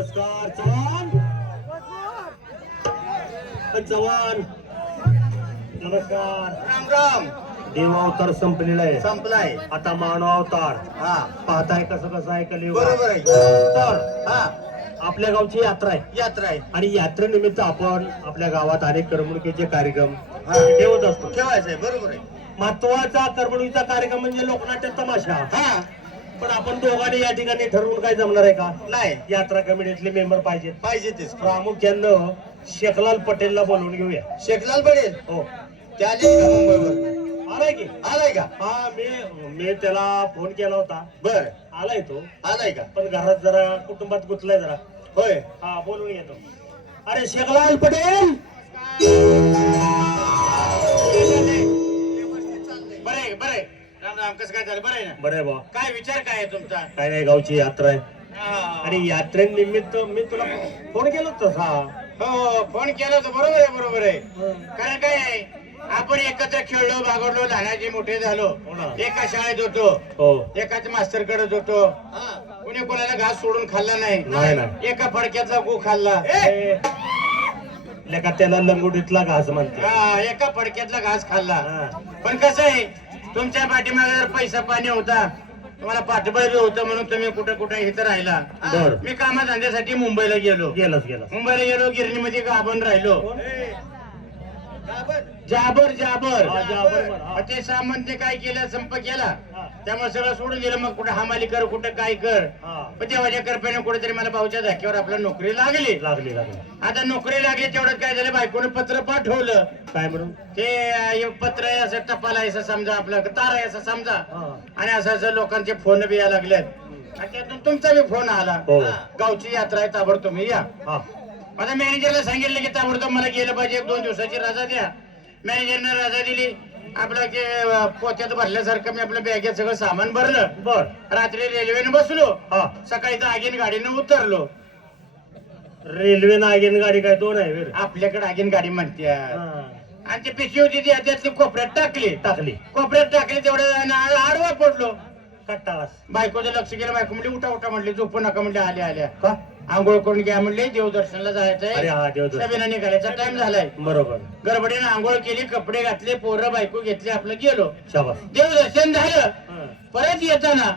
नमस्कार जवान जवान नमस्कार. राम राम. देव अवतार संपलेला आहे. संपलाय. आता मानव अवतार. हा. पाहताय कसं कसं आहे कलियुग? बरोबर आहे. तर हा. आपल्या गावची यात्रा आहे. यात्रा आहे. आणि यात्रेनिमित्त आपण आपल्या गावात अनेक करमणुकीचे कार्यक्रम हा. ठेवत असतो. ठेवायचं आहे. बरोबर आहे. महत्त्वाचा करमणुकीचा कार्यक्रम म्हणजे लोकनाट्य तमाशा. हा. पण आपण दोघांनी या ठिकाणी ठरवून काय जमणार आहे का? नाही. यात्रा कमिटीतले मेंबर पाहिजेत. पाहिजे तेच. प्रामुख्यानं शेखलाल पटेलला बोलवून घेऊया. शेखलाल पडेल हो. ते आले का मुंबईवर? आलाय की? आलाय का? हा मी मी त्याला फोन केला होता. बर. आलाय तो. आलाय का? पण घरात जरा कुटुंबात गुतलाय जरा. होय. हा बोलून येतो अरे शेखलाल पटेल! कसं काय झालं? बरं आहे ना? बरे बा. काय विचार काय आहे तुमचा? काय नाही गावची यात्रा आहे. हा. आणि यात्रेनिमित्त मी तुला फोन केला होता तसा हो फोन केला होता. बरोबर आहे बरोबर आहे. कारण काय आहे? आपण एकत्र खेळलो बागडलो लहानाचे मोठे झालो. हो ना. एका शाळेत होतो. हो. एकाच मास्तरकडे होतो कुणी कोणाला घास सोडून खाल्ला नाही, नाही नाही. एका फडक्यातला गो खाल्ला. ए, लेका त्याला लंगोटीतला घास म्हणते. हा, एका फडक्यातला घास खाल्ला. हा. पण कसं आहे? तुमच्या पाठीमागे जर पैसा पाणी होता तुम्हाला पाठबळ बी होतं म्हणून तुम्ही कुठे कुठे इथं राहिला बर. मी कामाधंद्यासाठी मुंबईला गेलो गेलास गेलास मुंबईला गेलो गिरणीमध्ये गाभण राहिलो जाबर जाबर हा, जाबर हा. ते सामंत काय केलं संप केला. त्यामुळे सगळं सोडून दिलं. मग कुठे हमाली कर कुठे काय कर. हा. पण देवाच्या कृपेने कुठेतरी मला भाऊच्या धक्क्यावर आपला नोकरी लागली. लागली लागली. आता नोकरी लागली तेवढ्यात काय झालं? बायकोनं पत्र पाठवलं. काय म्हणून? ते अं, हे पत्र आहे असं टपाल आहे असं समजा आपलं तार आहे असं समजा. हा. आणि असं असं लोकांचे फोन बी यायला लागलेत. आणि त्यातून तुमचा बी फोन आला. हो. गावची यात्रा आहे ताबडतोब तुम्ही या. हा. माझ्या मॅनेजरला सांगितलं की ताबडतोब मला गेलं पाहिजे. एक दोन दिवसाची रजा द्या. मॅनेजरने रजा दिली. आपलं अं, पोत्यात भरल्यासारखं मी आपल्या बॅगेत सगळं सामान भरलं. बर. रात्री रेल्वेने बसलो. हा. सकाळी आगीन गाडीनं उतरलो. रेल्वे नागेन गाडी काय दोन आहे वीर? आपल्याकडे आगीन गाडी म्हणते. हा. आणि ती पिशवी होती ती त्यातली कोपऱ्यात टाकली. टाकली. कोपऱ्यात टाकली तेवढं आडवा पडलो. कट्टाळास. बायकोचं लक्ष गेलं बायको म्हणली उठा उठा म्हणली झोपू नका म्हणली आल्या आल्या. का? आंघोळ करून घ्या म्हणले देवदर्शनला अरे जायचंय हा देवदर्शन. सभेला निघाल्याचा टाइम झालाय. बरोबर. गडबडीने आंघोळ केली कपडे घातले पोरं बायको घेतली आपलं गेलो. शाबास. देवदर्शन झालं. हा. परत येताना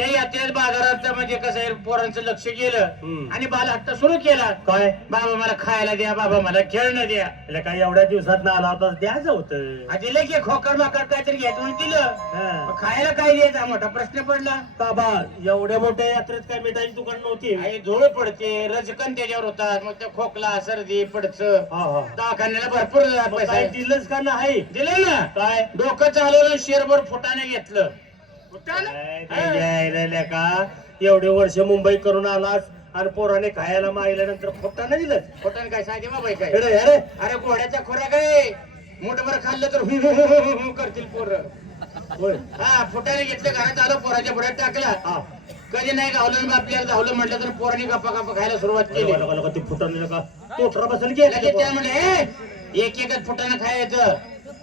त्या यात्रेत बाजारात म्हणजे कसं पोरांचं लक्ष गेलं आणि बाल हट्ट सुरू केला. काय? बाबा मला खायला द्या बाबा मला खेळणं द्या. काय एवढ्या दिवसात आला होता द्यायचं होत. दिलं की खोकर माकर काहीतरी घ्यायचं म्हणून दिलं खायला काय द्यायचा? मोठा प्रश्न पडला. बाबा एवढ्या मोठ्या यात्रेत काय मिठाई दुकान नव्हती? आई झोळ पडते रजकन त्याच्यावर होतात. मग त्या खोकला सर्दी पडच. दवाखान्याला भरपूर दिलंच का नाही? दिलं ना. काय? डोकं चालवलं शेरभर फुटाने घेतलं. काय लेका एवढे वर्ष मुंबई करून आलास आणि पोराने खायला मागल्यानंतर फुकटा नाही दिलं फुटाने काय सांगे बाबा काय? अरे अरे. घोड्याचा खोराक आहे मुठभर खाल्लं तर हु करतील पोरं. हा फुटाने घेतलं घरात आलं पोराच्या पुढ्यात टाकला. हा. कधी नाही गावलं आपल्याला धावलं म्हटलं तर पोरांनी गप्पा गप्पा खायला सुरुवात केली. ते फुटाने का? तोठरा बसेल की लगेच त्या म्हणले "ए, एक एकच फुटानं खायचं.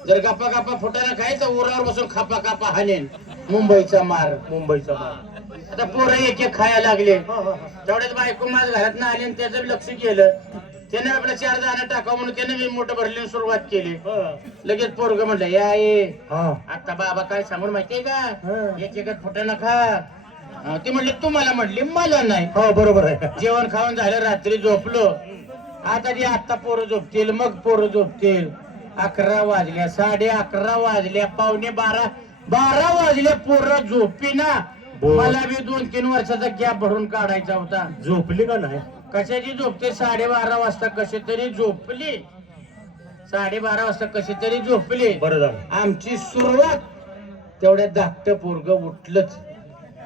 जर गप्पा गप्पा फुटानं खायचं उरावर बसून खापा खापा हाणेन मुंबईचा मार मुंबईचा माल. आता पोरं एक एक खायला लागले. हा, हा, हा. तेवढ्याच बायको माझ घरात आली आणि त्याचं लक्ष गेलं. त्याने आपलं चार दाणं टाकावं म्हणून त्याने मी मोठं भरली सुरुवात केली. लगेच पोरग म्हटलं या ये. हा. आता बाबा काय सांगून माहितीये का. एक एकच फुटानं खा अं, ती म्हणली तू मला म्हटली मला नाही. हो बरोबर आहे. जेवण खाऊन झालं रात्री झोपलो. आता ती आता पोरं झोपतील मग पोरं झोपतील. अकरा वाजल्या साडे अकरा वाजल्या पावणे बारा. बारा वाजल्या पोरं झोपी ना. बोल. मला बी दोन तीन वर्षाचा गॅप भरून काढायचा होता. झोपली का नाही? कशाची झोपते? साडेबारा वाजता कशी तरी झोपली. साडेबारा वाजता कशी तरी झोपली. बरं झालं. आमची सुरुवात. तेवढ्या धाकट पोरग उठलंच.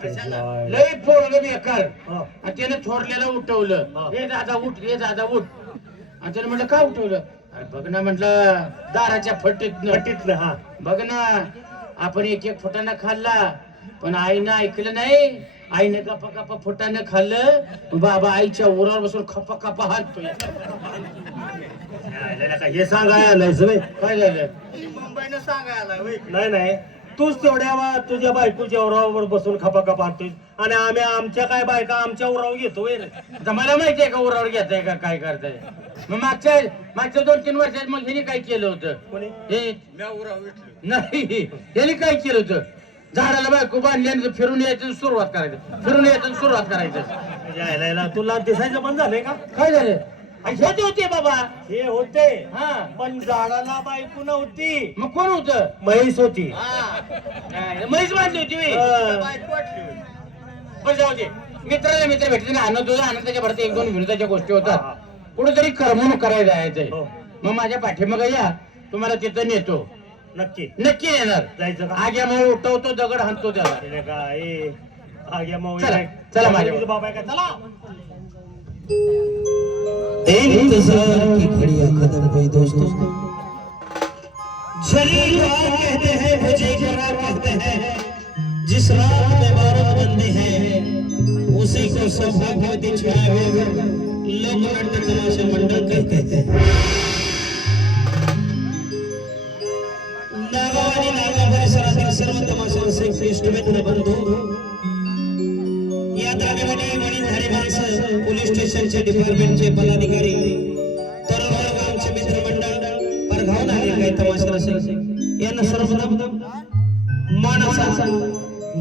कशाला? लय पोरग बेकार. हा. आणि त्याने थोरल्याला उठवलं. हा. हे दादा उठ हे दादा उठ. आणि त्याने म्हटलं का उठवलं? अरे बघ ना म्हटलं दाराच्या फटीत फटीतलं हा. बघ ना आपण एक एक फुटाणा खाल्ला पण आईनं ऐकलं नाही. आईने गप्पा गप्पा फुटाणं खाल्लं बाबा आईच्या उरावर बसून खपा खपा हाततोय का हे सांगाय आलंय काय झालं? नाही नाही. तूच तेवढ्या वा तुझ्या बायकोच्या उरावर बसून खपा खपा आणतोय आणि आम्ही आमच्या काय बायका आमच्या उरावर घेतो मला माहितीये का उरावर घेताय का काय करताय? मग मागच्या मागच्या दोन तीन वर्षात मग ह्याने काय केलं होतं? हे? नाही. यांनी काय केलं होतं? झाडाला बायको बांधली फिरून यायचं सुरुवात करायचं. फिरून यायचं सुरुवात करायचं. तुला दिसायचं बंद झालंय का? काय झालं? हेच होते बाबा हे होते. हा. पण झाडाला बायको नव्हती. मग कोण होतं? म्हैस होती. म्हैस बांधली होती? हा. जाऊ दे. मित्राला मित्र भेटले ना आनंद होता. आनंदाच्या भरती एक दोन विनोदाच्या गोष्टी होतात. कुठेतरी करमणूक करायला जायचंय. हो. मग माझ्या पाठीमागे या तुम्हाला तिथं नेतो. नक्की. नक्की येणार. जायचं का? आग्या मग उठवतो दगड हाणतो त्याला. तिने आग्या चला, माझ्या बाबा आहे का? चला. इंतजार की घड़ियां खत्म हुई दोस्तों जली रात कहते हैं मुझे करार कहते हैं। जिस रात मुबारक बारह बंदे हैं उसी को सौभाग्यवती छाया हुए लोक नृत्य तमाशा मंडल कहते हैं। नागावानी नागा परिसरातील सर्व तमाशांचे इष्टमित्र हो। बंधू या दागेवाडी वडीलधारी माणसं पोलीस स्टेशनचे डिपार्टमेंटचे पदाधिकारी तरुण वर्ग आमचे मित्रमंडळ परगावून आले काही तमाशा असेल यांना सर्वप्रथम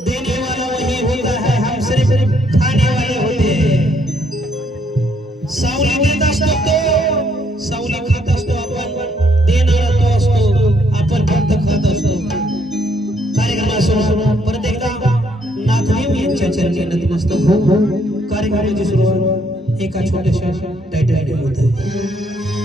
देने वाला वही होता है हम सिर्फ खाने वाले होते हैं सावली देत असतो तो सावली खात असतो आपण देणारा तो असतो आपण फक्त खात असतो कार्यक्रमासुरू परत एकदा नाथदेव यांच्या चरणी नतमस्तक हो कार्यक्रमाची सुरुवात एका छोट्याशा टायटल होत आहे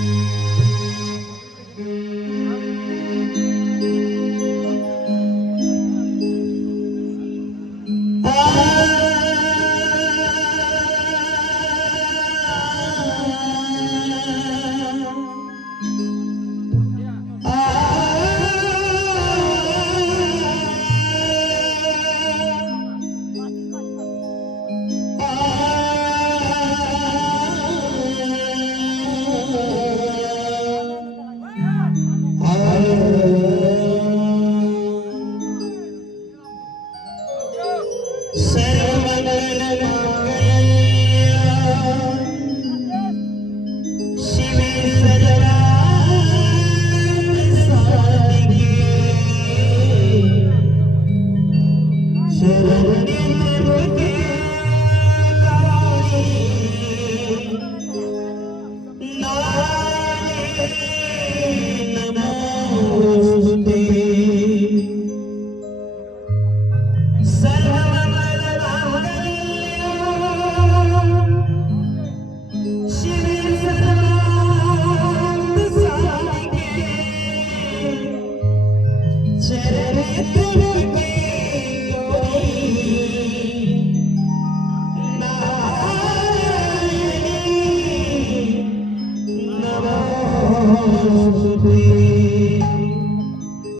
Sereretele